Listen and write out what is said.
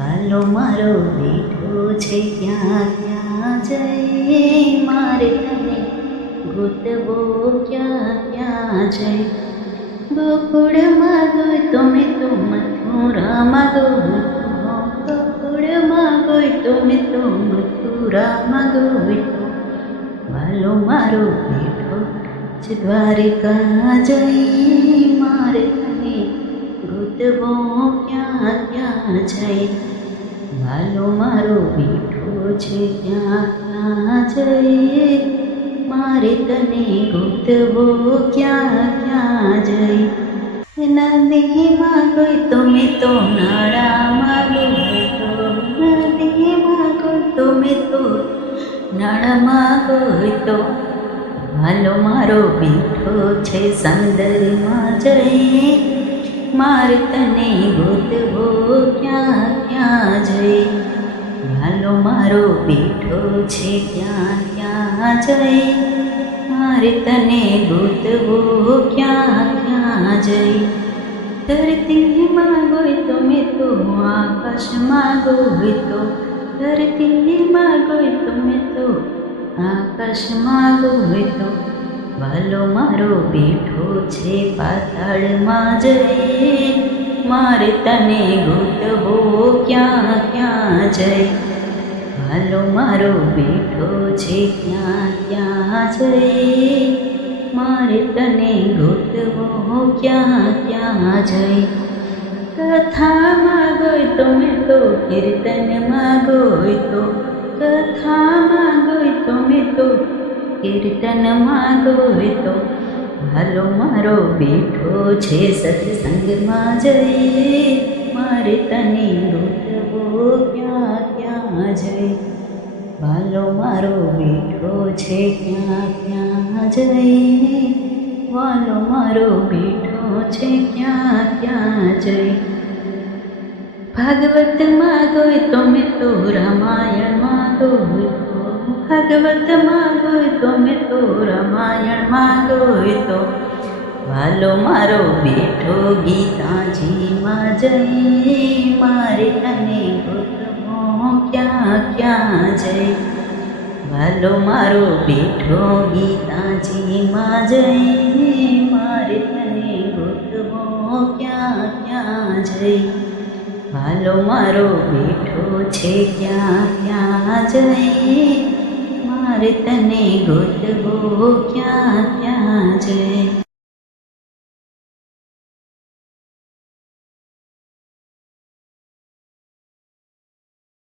વાલો મારો બેઠો છે ક્યાં ક્યાં જઈ મારે તને ગોતવો ક્યાં ક્યાં જઈ ગોકુળમાં ગઈ તો મેં તો મથુરામાં ગઈ ગોકુળમાં ગઈ તો મેં તો મથુરામાં ગઈ વાલો મારો બેઠો છે દ્વારિકા જઈ મારે તને ગોતવો ક્યાં ક્યાં જઈ વાલો મારો બેઠો છે ક્યાં ક્યાં જઈ મારે તને ગોતવો ક્યાં ક્યાં જઈ નદીમાં ગઈ તો મેં તો નાળામાં ગઈ તો નદીમાં ગઈ તો મેં તો નાળામાં ગઈ તો વાલો મારો બેઠો છે સંદરમાં જઈ મારે તને ગોતવો ક્યાં ક્યાં જઈ વાલો મારો બેઠો છે ક્યાં ક્યાં જઈ મારે તને ગોતવો ક્યાં ક્યાં જઈ ધરતીમાં ગઈ તો મેં તો આકાશમાં ગઈ તો ધરતીમાં ગઈ તો મેં તો આકાશમાં ગઈ તો વાલો મારો બેઠો છે પાતાળમાં જઈ મારે તને ગોતવો ક્યાં ક્યાં જઈ વાલો મારો બેઠો છે ક્યાં ક્યાં જઈ મારે તને ગોતવો ક્યાં ક્યાં જઈ કથામાં ગઈ તો મેં તો કીર્તનમાં ગઈ તો કથામાં ગઈ તો મેં તો કીર્તનમાં ગઈ તો વાલો મારો બેઠો છે સત્સંગમાં જઈ મારે તને ગોતવો ક્યાં ક્યાં જઈ વાલો મારો બેઠો છે ક્યાં ક્યાં જઈ વાલો મારો બેઠો છે ક્યાં ક્યાં જઈ ભાગવતમાં ગઈ તો મેં તો રામાયણમાં ગઈ તો ભાગવતમાં ગઈ તો મેં તો રામાયણમાં ગઈ તો વાલો મારો બેઠો ગીતાજીમાં જઈ મારે તને ગોતવો ક્યાં ક્યાં જઈ વાલો મારો બેઠો ગીતાજીમાં જઈ મારે તને ગોતવો ક્યાં ક્યાં જઈ વાલો મારો બેઠો છે ક્યાં ક્યાં જઈ મારે તને ગોતવો ક્યાં ક્યાં જઈ